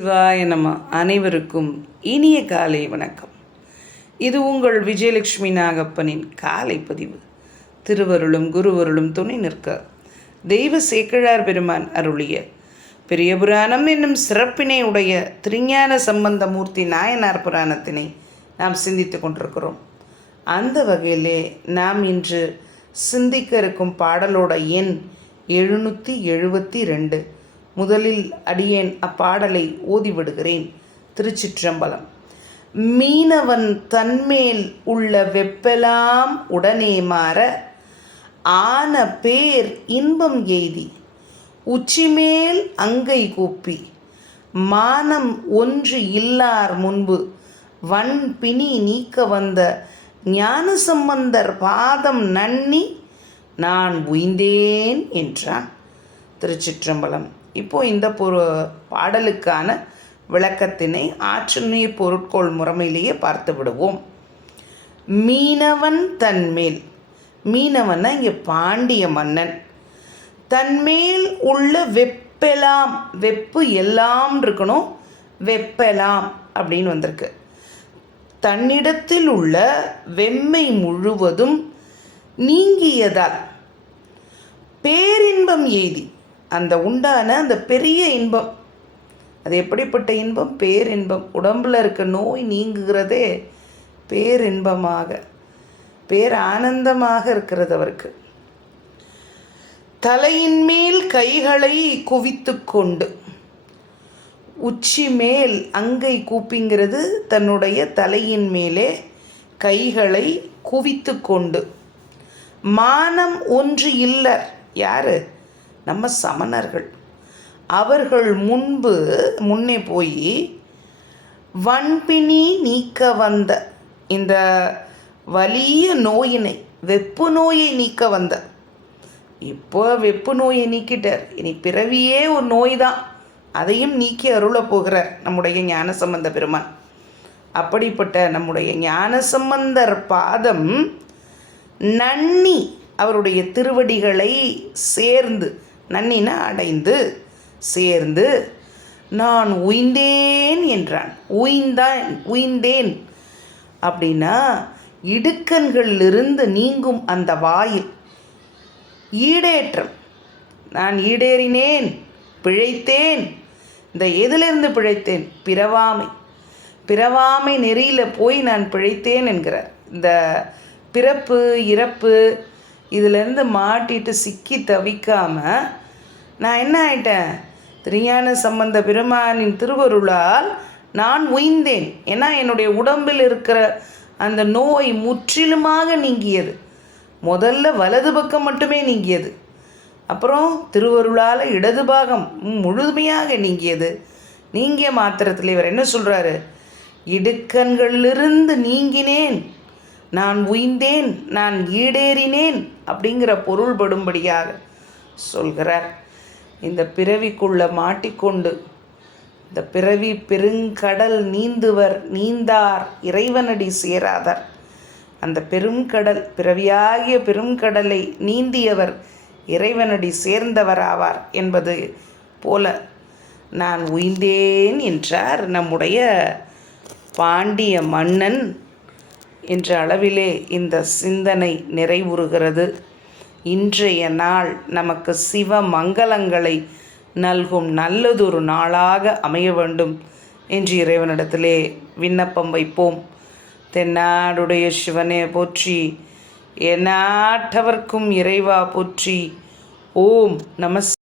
சிவாய நம. அனைவருக்கும் இனிய காலை வணக்கம். இது உங்கள் விஜயலட்சுமி நாகப்பனின் காலை பதிவு. திருவருளும் குருவருளும் துணை நிற்க. தெய்வ சேக்கிழார் பெருமான் அருளிய. பெரிய புராணம் என்னும் சிறப்பினை உடைய திருஞான சம்பந்தமூர்த்தி நாயனார் புராணத்தினை நாம் சிந்தித்து கொண்டிருக்கிறோம். அந்த வகையிலே நாம் இன்று சிந்திக்க இருக்கும் பாடலோட எண் எழுநூற்றி எழுபத்தி ரெண்டு. முதலில் அடியேன் அப்பாடலை ஓதிவிடுகிறேன். திருச்சிற்றம்பலம். மீனவன் தன்மேல் உள்ள வெப்பெலாம் உடனே மாற ஆன பேர் இன்பம் எய்தி உச்சிமேல் அங்கை கூப்பி மானம் ஒன்று இல்லார் முன்பு வன் பிணி நீக்க வந்த ஞானசம்பந்தர் பாதம் நன்னி நான் உய்ந்தேன் என்றான். திருச்சிற்றம்பலம். இப்போ இந்த பொரு பாடலுக்கான விளக்கத்தினை ஆற்று நீர் பொருட்கோள் முறைமையிலேயே பார்த்து விடுவோம். மீனவன் தன்மேல் மீனவன்னா இங்கே பாண்டிய மன்னன். தன்மேல் உள்ள வெப்பெலாம் வெப்பு எல்லாம் இருக்கணும் வெப்பெலாம் அப்படின்னு வந்திருக்கு. தன்னிடத்தில் உள்ள வெம்மை முழுவதும் நீங்கியதால் பேரின்பம் எய்தி அந்த உண்டான அந்த பெரிய இன்பம். அது எப்படிப்பட்ட இன்பம்? பேரின்பம். உடம்பில் இருக்க நோய் நீங்குகிறதே பேரின்பமாக பேர் ஆனந்தமாக இருக்கிறது அவருக்கு. தலையின் மேல் கைகளை குவித்து கொண்டு உச்சி மேல் அங்கை கூப்பிங்கிறது தன்னுடைய தலையின் மேலே கைகளை குவித்து கொண்டு. மானம் ஒன்று இல்லர். யார்? நம்ம சமணர்கள். அவர்கள் முன்பு முன்னே போய் வன்பினி நீக்க வந்த இந்த வலிய நோயினை வெப்பு நோயை நீக்க வந்த. இப்போ வெப்பு நோயை நீக்கிட்டார். இனி பிறவியே ஒரு நோய் தான் அதையும் நீக்கி அருளப் போகிறார் நம்முடைய ஞானசம்பந்த பெருமான். அப்படிப்பட்ட நம்முடைய ஞானசம்பந்தர் பாதம் நன்னி அவருடைய திருவடிகளை சேர்ந்து நன்னினா அடைந்து சேர்ந்து நான் உய்ந்தேன் என்றான். உய்ந்தான் உய்ந்தேன் அப்படின்னா இடுக்கண்களிலிருந்து நீங்கும் அந்த வாயில். ஈடேற்றம். நான் ஈடேறினேன் பிழைத்தேன். இந்த எதிலிருந்து பிழைத்தேன்? பிறவாமை. பிறவாமை நெறியில் போய் நான் பிழைத்தேன் என்கிறார். இந்த பிறப்பு இறப்பு இதிலேருந்து மாட்டிட்டு சிக்கி தவிக்காமல் நான் என்ன ஆயிட்டேன்? திருஞான சம்பந்த பெருமானின் திருவருளால் நான் உய்ந்தேன். ஏன்னா என்னுடைய உடம்பில் இருக்கிற அந்த நோய் முற்றிலுமாக நீங்கியது. முதல்ல வலது பக்கம் மட்டுமே நீங்கியது. அப்புறம் திருவருளால் இடது பாகம் முழுமையாக நீங்கியது. நீங்கிய மாத்திரத்தில் இவர் என்ன சொல்கிறாரு இடுக்கண்களிலிருந்து நீங்கினேன். நான் உய்ந்தேன் நான் ஈடேறினேன் அப்படிங்கிற பொருள்படும்படியாக சொல்கிறார். இந்த பிறவிக்குள்ள மாட்டிக்கொண்டு இந்த பிறவி பெருங்கடல் நீந்துவர் நீந்தார் இறைவனடி சேராதர். அந்த பெருங்கடல் பிறவியாகிய பெருங்கடலை நீந்தியவர் இறைவனடி சேர்ந்தவர் ஆவார் என்பது போல நான் உய்ந்தேன் என்றார் நம்முடைய பாண்டிய மன்னன். என்ற அளவிலே இந்த சிந்தனை நிறைவுறுகிறது. இன்றைய நாள் நமக்கு சிவ மங்களங்களை நல்கும் நல்லதொரு நாளாக அமைய வேண்டும் என்று இறைவனிடத்திலே விண்ணப்பம் வைப்போம். தென்னாடுடைய சிவனே போற்றி எந்நாட்டவர்க்கும் இறைவா போற்றி. ஓம் நமஸ்